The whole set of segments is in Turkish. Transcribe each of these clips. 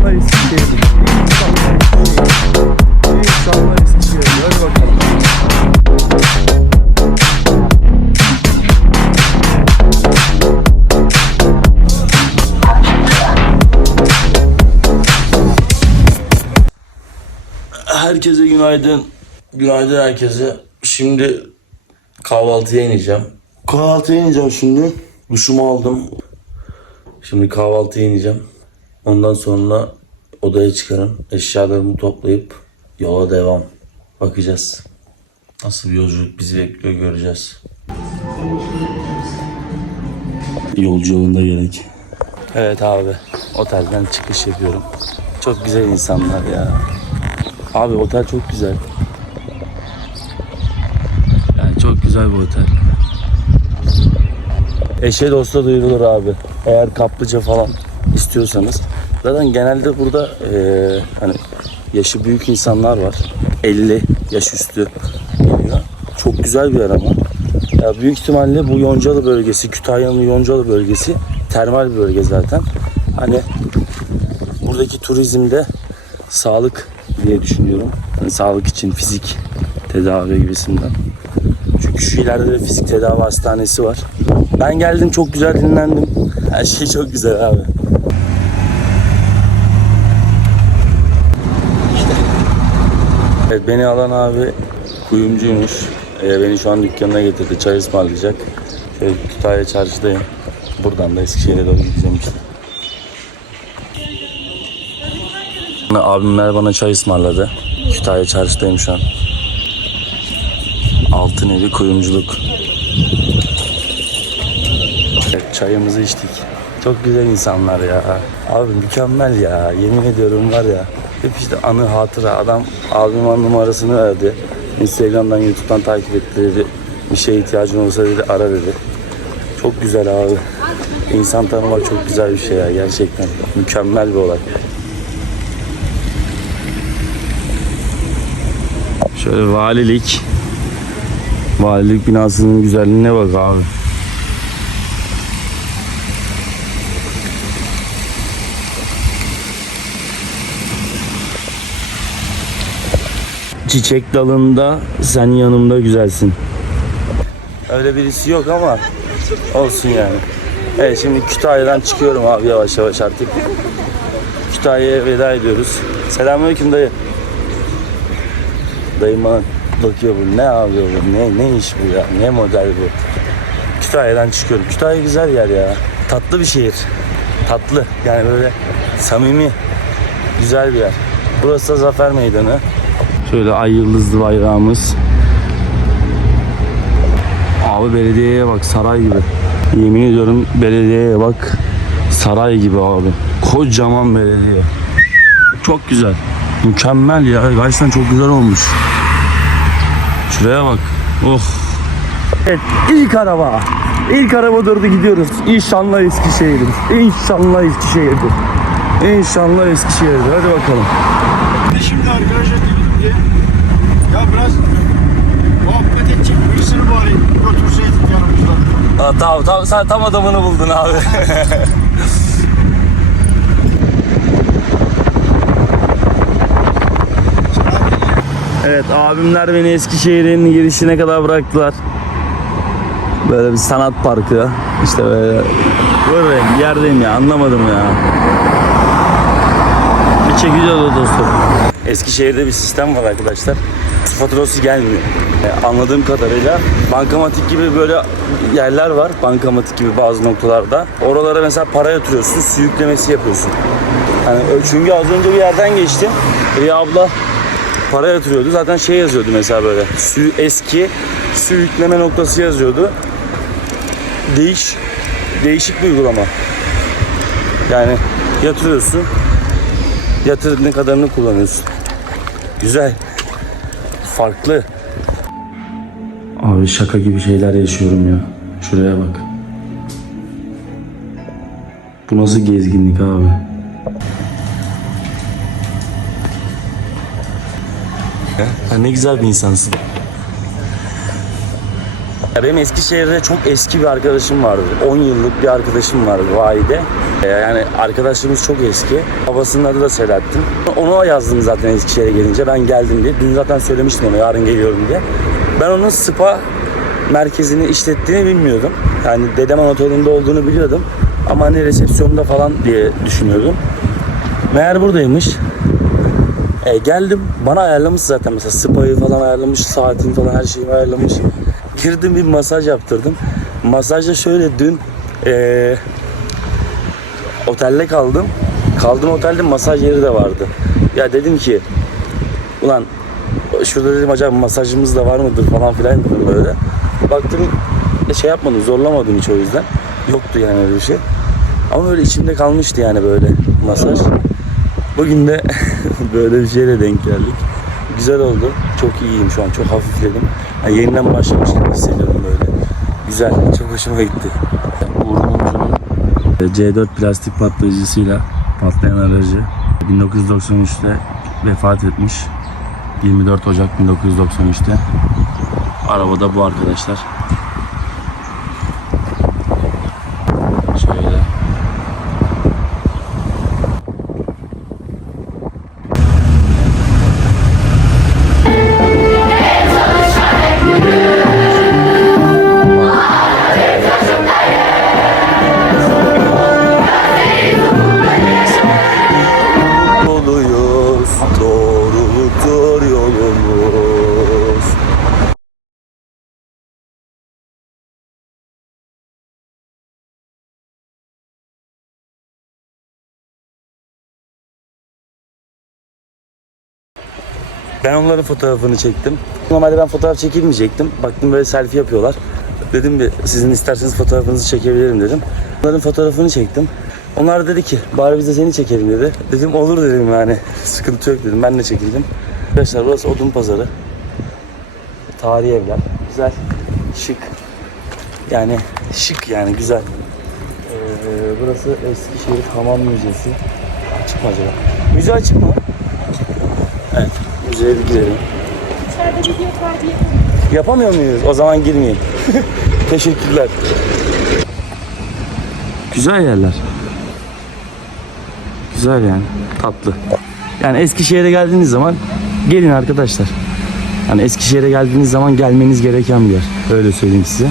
İnşallah Eskişehir. İnşallah Eskişehir. İnşallah Eskişehir. Hadi bakalım. Herkese günaydın. Günaydın herkese. Şimdi kahvaltıya ineceğim. Kahvaltıya ineceğim şimdi. Duşumu aldım. Şimdi kahvaltıya ineceğim. Ondan sonra odaya çıkarım. Eşyalarımı toplayıp yola devam. Bakacağız. Nasıl bir yolculuk bizi bekliyor göreceğiz. Yolcu yolunda gerek. Evet abi. Otelden çıkış yapıyorum. Çok güzel insanlar ya. Abi otel çok güzel. Yani çok güzel bir otel. Eşe dosta duyurulur abi. Eğer kaplıca falan istiyorsanız. Zaten genelde burada eee, hani yaşı büyük insanlar var. 50 yaş üstü geliyor. Çok güzel bir yer ama. Ya büyük ihtimalle bu Yoncalı bölgesi, Kütahya'nın Yoncalı bölgesi termal bir bölge zaten. Hani buradaki turizmde sağlık diye düşünüyorum. Hani sağlık için fizik tedavi gibisinden. Çünkü şu ileride de fizik tedavi hastanesi var. Ben geldim çok güzel dinlendim. Her şey çok güzel abi. Evet beni alan abi kuyumcuymuş. Ee, beni şu an dükkanına getirdi. Çay ısmarlayacak. Şöyle Kütahya çarşıdayım. Buradan da Eskişehir'e doğru gideceğim işte. Abimler bana çay ısmarladı. Kütahya çarşıdayım şu an. Altın evi kuyumculuk. Evet, çayımızı içtik. Çok güzel insanlar ya. Abi mükemmel ya. Yemin ediyorum var ya. Hep işte anı hatıra. Adam abimin numarasını verdi. Instagram'dan, YouTube'dan takip etti dedi. Bir şeye ihtiyacın olursa dedi ara dedi. Çok güzel abi. İnsan tanımak çok güzel bir şey ya gerçekten. Mükemmel bir olay. Şöyle valilik. Valilik binasının güzelliğine bak abi. Çiçek dalında sen yanımda güzelsin. Öyle birisi yok ama olsun yani. Evet şimdi Kütahya'dan çıkıyorum abi yavaş yavaş artık. Kütahya'ya veda ediyoruz. Selamünaleyküm dayı. Dayım bana bakıyor bu ne yapıyor bu ne, ne iş bu ya ne model bu. Kütahya'dan çıkıyorum. Kütahya güzel yer ya. Tatlı bir şehir. Tatlı yani böyle samimi güzel bir yer. Burası da Zafer Meydanı. Şöyle ay yıldızlı bayrağımız. Abi belediyeye bak saray gibi. Yemin ediyorum belediyeye bak saray gibi abi. Kocaman belediye. Çok güzel. Mükemmel ya. Gerçekten çok güzel olmuş. Şuraya bak. Oh. Evet ilk araba. İlk araba durdu gidiyoruz. İnşallah Eskişehir'dir. İnşallah Eskişehir'dir. İnşallah Eskişehir'dir. Hadi bakalım. Şimdi arkadaşa dedim diye ya biraz muhabbet edecek birisini bari götürseydik yanımızda. Aa, tamam, tamam, sen tam adamını buldun abi. evet abimler beni Eskişehir'in girişine kadar bıraktılar. Böyle bir sanat parkı. İşte böyle buradayım, yerdeyim ya anlamadım ya. Bir çekici oldu dostum. Eskişehir'de bir sistem var arkadaşlar. Faturası gelmiyor. E, anladığım kadarıyla bankamatik gibi böyle yerler var. Bankamatik gibi bazı noktalarda. Oralara mesela para yatırıyorsun, su yüklemesi yapıyorsun. Yani çünkü az önce bir yerden geçtim. Bir abla para yatırıyordu. Zaten şey yazıyordu mesela böyle. Su eski su yükleme noktası yazıyordu. Değiş değişik bir uygulama. Yani yatırıyorsun. Yatırdığın kadarını kullanıyorsun. Güzel. Farklı. Abi şaka gibi şeyler yaşıyorum ya. Şuraya bak. Bu nasıl gezginlik abi? Ya, ne güzel bir insansın. Ya benim Eskişehir'de çok eski bir arkadaşım vardı. 10 yıllık bir arkadaşım vardı Vahide. Ee, Yani arkadaşlığımız çok eski. Babasının adı da Selahattin. Ona yazdım zaten Eskişehir'e gelince. Ben geldim diye. Dün zaten söylemiştim ona yarın geliyorum diye. Ben onun spa merkezini işlettiğini bilmiyordum. Yani Dedeman Oteli'nde olduğunu biliyordum. Ama hani resepsiyonda falan diye düşünüyordum. Meğer buradaymış. E, geldim bana ayarlamış zaten mesela spayı falan ayarlamış, saatini falan her şeyi ayarlamış. Girdim bir masaj yaptırdım. Masajda şöyle dün e, otelde kaldım. Kaldım otelde masaj yeri de vardı. Ya dedim ki ulan şurada dedim acaba masajımız da var mıdır falan filan dedim böyle. Baktım e, şey yapmadım zorlamadım hiç o yüzden. Yoktu yani öyle bir şey. Ama böyle içimde kalmıştı yani böyle masaj. Bugün de böyle bir şeyle denk geldik. Güzel oldu. Çok iyiyim şu an. Çok hafifledim. Yani yeniden başlamış gibi hissediyorum böyle. Güzel. Çok hoşuma gitti. Uğur Mumcu'nun C4 plastik patlayıcısıyla patlayan aracı 1993'te vefat etmiş. 24 Ocak 1993'te. Arabada bu arkadaşlar. Ben onların fotoğrafını çektim. Normalde ben fotoğraf çekilmeyecektim. Baktım böyle selfie yapıyorlar. Dedim bir sizin isterseniz fotoğrafınızı çekebilirim dedim. Onların fotoğrafını çektim. Onlar dedi ki bari biz de seni çekelim dedi. Dedim olur dedim yani. Sıkıntı yok dedim. Ben de çekildim. Arkadaşlar burası Odun Pazarı. Tarihi evler. Güzel. Şık. Yani şık yani güzel. Ee, burası Eskişehir Hamam Müzesi. Açık mı acaba? Müze açık mı? Evet. Müzeye bir girelim. İçeride video kaydı Yapamıyor muyuz? O zaman girmeyeyim. Teşekkürler. Güzel yerler. Güzel yani. Tatlı. Yani Eskişehir'e geldiğiniz zaman gelin arkadaşlar. Yani Eskişehir'e geldiğiniz zaman gelmeniz gereken bir yer. Öyle söyleyeyim size.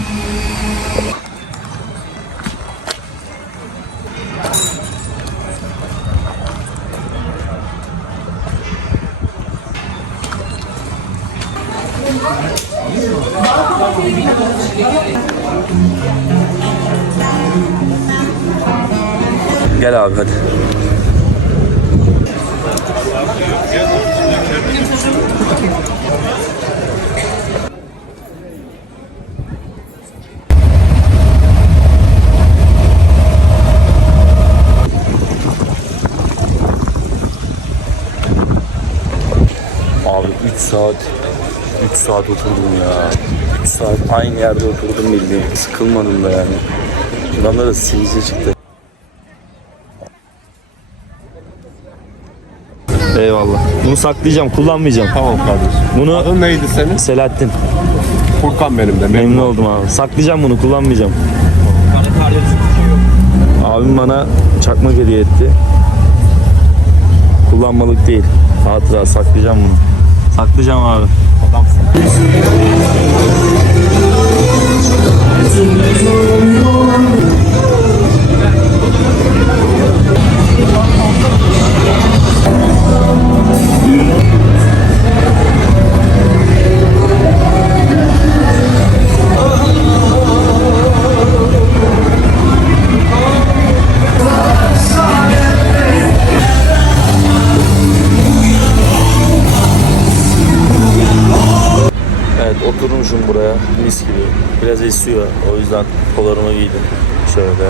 Gel abi hadi. Abi 3 saat 3 saat oturdum ya. 3 saat aynı yerde oturdum bildiğin. Sıkılmadım da yani. Şuradan da sivilce çıktı. Eyvallah. Bunu saklayacağım, kullanmayacağım. Tamam kardeşim. Bunu Adın neydi senin? Selahattin. Furkan benim de. Memnun oldum abi. Saklayacağım bunu, kullanmayacağım. Abim bana çakmak hediye etti. Kullanmalık değil. Hatıra saklayacağım bunu. Saklayacağım abi. Evet mis gibi. Biraz esiyor. O yüzden polarımı giydim. Şöyle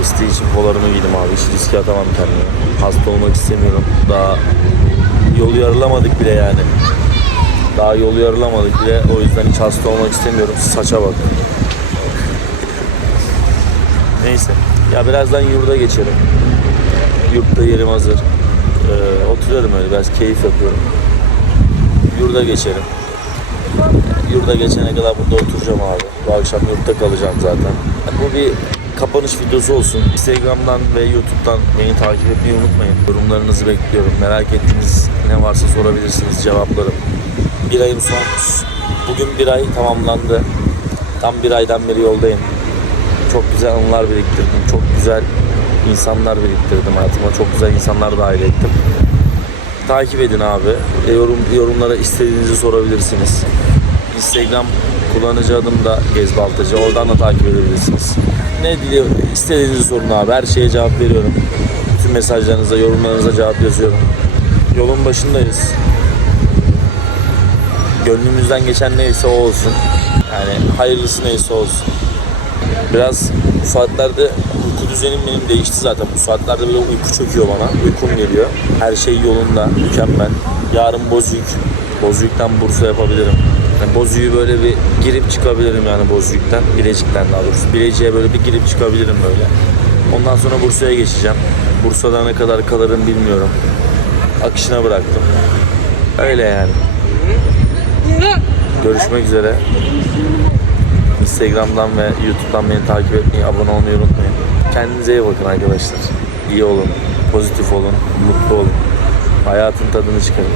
estiği için polarımı giydim abi. Hiç riske atamam kendimi. Hasta olmak istemiyorum. Daha yolu yarılamadık bile yani. Daha yolu yarılamadık bile. O yüzden hiç hasta olmak istemiyorum. Saça bak. Neyse. Ya birazdan yurda geçerim. Yurtta yerim hazır. Ee, oturuyorum öyle biraz keyif yapıyorum. Yurda geçerim. Yurda geçene kadar burada oturacağım abi. Bu akşam yurtta kalacağım zaten. Bu bir kapanış videosu olsun. Instagram'dan ve YouTube'dan beni takip etmeyi unutmayın. Yorumlarınızı bekliyorum. Merak ettiğiniz ne varsa sorabilirsiniz. Cevaplarım. Bir ayım son. Bugün bir ay tamamlandı. Tam bir aydan beri yoldayım. Çok güzel anılar biriktirdim. Çok güzel insanlar biriktirdim hayatıma. Çok güzel insanlar dahil ettim. Takip edin abi. Yorum yorumlara istediğinizi sorabilirsiniz. Instagram kullanıcı adım da Gez Baltacı. Oradan da takip edebilirsiniz. Ne diliyor istediğinizi sorun abi. Her şeye cevap veriyorum. Bütün mesajlarınıza, yorumlarınıza cevap yazıyorum. Yolun başındayız. Gönlümüzden geçen neyse o olsun. Yani hayırlısı neyse olsun. Biraz bu saatlerde uyku düzenim benim değişti zaten. Bu saatlerde böyle uyku çöküyor bana. Uykum geliyor. Her şey yolunda. Mükemmel. Yarın Bozüyük. Bozüyük'ten Bursa yapabilirim. Yani Bozüyük'ü böyle bir girip çıkabilirim yani Bozüyük'ten. Bilecik'ten daha doğrusu. Bilecik'e böyle bir girip çıkabilirim böyle. Ondan sonra Bursa'ya geçeceğim. Bursa'da ne kadar kalırım bilmiyorum. Akışına bıraktım. Öyle yani. Görüşmek üzere. Instagram'dan ve YouTube'dan beni takip etmeyi, abone olmayı unutmayın. Kendinize iyi bakın arkadaşlar. İyi olun, pozitif olun, mutlu olun. Hayatın tadını çıkarın.